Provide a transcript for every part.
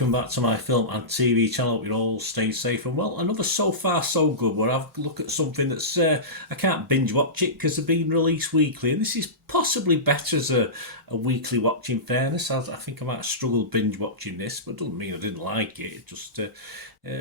welcome back to my film and TV channel. Hope you're all staying safe and well. Another So Far So Good, where I've looked at something that's I can't binge watch it because they're being released weekly, and this is possibly better as a weekly watch. In fairness, I think I might have struggled binge watching this, but it doesn't mean I didn't like it. It just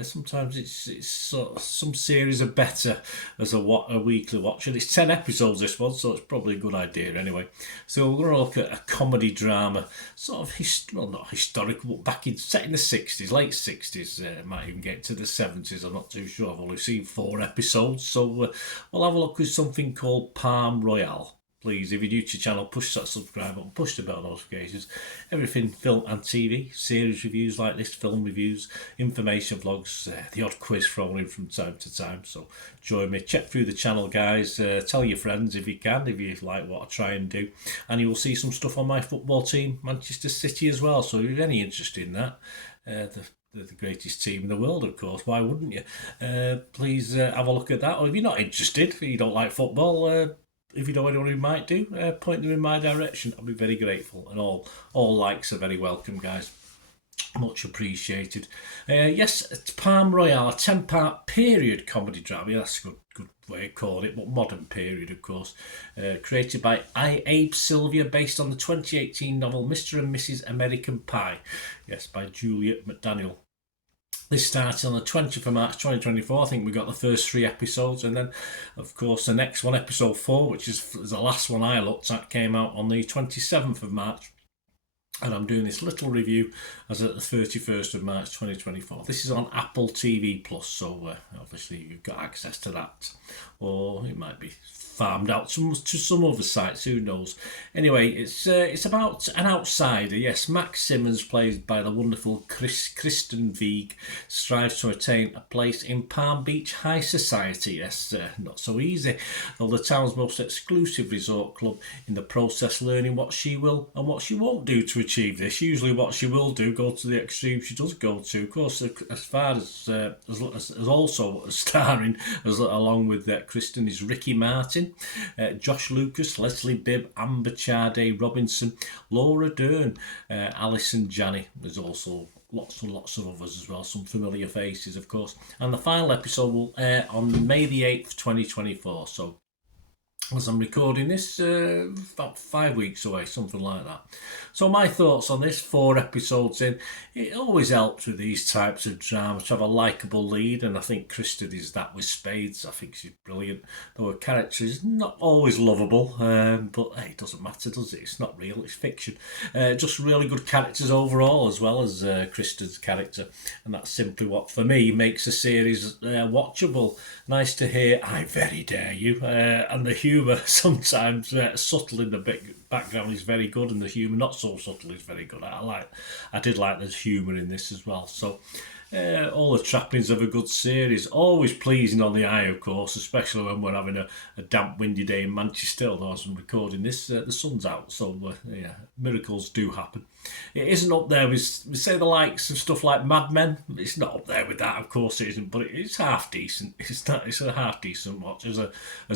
sometimes it's some series are better as a weekly watch, and it's 10 episodes this one, so it's probably a good idea anyway. So we're going to look at a comedy drama, sort of not historical, but set in the 60s, late 60s, might even get to the 70s. I'm not too sure. I've only seen 4 episodes, so we'll have a look with something called Palm Royale. Please, if you're new to the channel, push that subscribe button, push the bell notifications. Everything film and TV, series reviews like this, film reviews, information vlogs, the odd quiz thrown in from time to time. So join me, check through the channel, guys. Tell your friends if you can, if you like what I try and do. And you will see some stuff on my football team, Manchester City, as well. So if you're any interest in that, they're the greatest team in the world, of course. Why wouldn't you? Please have a look at that. Or if you're not interested, if you don't like football, if you know anyone who might do, point them in my direction. I'll be very grateful, and all likes are very welcome, guys. Much appreciated. Yes, it's Palm Royale, a 10-part period comedy drama. Yeah, that's a good way of calling it, but modern period, of course. Created by Abe Sylvia, based on the 2018 novel Mr. and Mrs. American Pie. Yes, by Juliet McDaniel. This started on the 20th of March 2024. I think we got the first 3 episodes, and then, of course, the next one, episode 4, which is the last one I looked at, came out on the 27th of March. And I'm doing this little review as at the 31st of March 2024. This is on Apple TV Plus, so obviously you've got access to that. Or it might be farmed out to some other sites, who knows. Anyway, it's about an outsider. Yes, Max Simmons, played by the wonderful Kristen Wiig, strives to attain a place in Palm Beach high society. Yes, not so easy, though the town's most exclusive resort club, in the process learning what she will and what she won't do to achieve this. Usually what she will do, go to the extreme she does go to. Of course, as far as also starring along with Kristen is Ricky Martin, Josh Lucas, Leslie Bibb, Amber Charday Robinson, Laura Dern, Alison Janney. There's also lots and lots of others as well, some familiar faces, of course. And the final episode will air on May the 8th, 2024. So as I'm recording this, about 5 weeks away, something like that. So my thoughts on this, 4 episodes in. It always helps with these types of dramas to have a likeable lead, and I think Kristen is that with spades. I think she's brilliant, though her character is not always lovable, but hey, it doesn't matter, does it? It's not real, it's fiction. Just really good characters overall, as well as Kristen's character, and that's simply what, for me, makes a series watchable. Nice to hear, I very dare you, and the humour, sometimes subtle in the background, is very good, and the humour not so subtle is very good. I did like the humour in this as well. So all the trappings of a good series, always pleasing on the eye, of course, especially when we're having a damp, windy day in Manchester. Although as I'm recording this, the sun's out, so yeah, miracles do happen. It isn't up there with, we say, the likes of stuff like Mad Men. It's not up there with that, of course it isn't, but it's half decent. It's a half decent watch as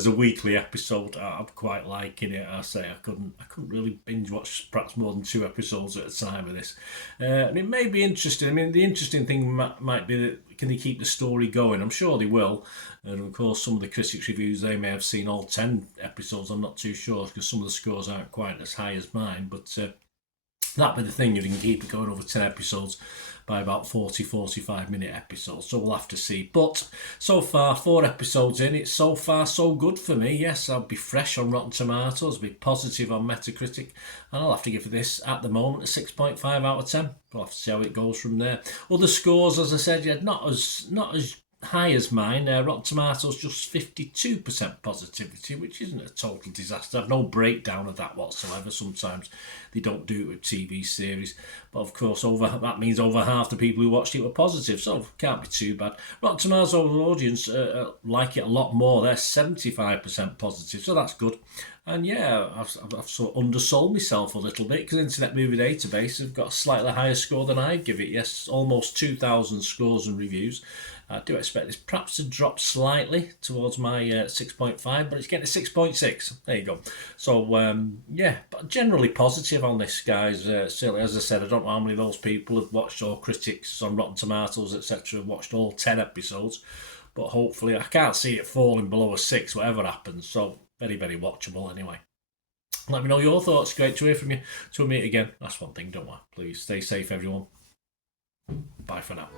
a weekly episode. I'm quite liking it. I say I couldn't really binge watch perhaps more than 2 episodes at a time of this, and it may be interesting. I mean, the interesting thing might be that, can they keep the story going? I'm sure they will. And of course, some of the critics' reviews, they may have seen all 10 episodes. I'm not too sure, because some of the scores aren't quite as high as mine, but that'd be the thing, if you can keep it going over 10 episodes by about 45 minute episodes. So we'll have to see. But so far, 4 episodes in, it's so far so good for me. Yes, I'll be fresh on Rotten Tomatoes, be positive on Metacritic, and I'll have to give this at the moment a 6.5 out of 10. We'll have to see how it goes from there. Other scores, as I said, yeah, not as high as mine. Rotten Tomatoes just 52% positivity, which isn't a total disaster. I've no breakdown of that whatsoever. Sometimes they don't do it with TV series, but of course that means over half the people who watched it were positive, so it can't be too bad. Rotten Tomatoes audience like it a lot more. They're 75% positive, so that's good. And yeah, I've sort of undersold myself a little bit, because Internet Movie Database have got a slightly higher score than I'd give it. Yes, almost 2,000 scores and reviews. I do expect this perhaps to drop slightly towards my 6.5, but it's getting a 6.6. There you go. So, yeah, but generally positive on this, guys. Certainly, as I said, I don't know how many of those people have watched, or critics on Rotten Tomatoes, etc., have watched all 10 episodes, but hopefully I can't see it falling below a 6, whatever happens. So, very, very watchable anyway. Let me know your thoughts. Great to hear from you. Till we meet again. That's one thing, don't worry. Please stay safe, everyone. Bye for now.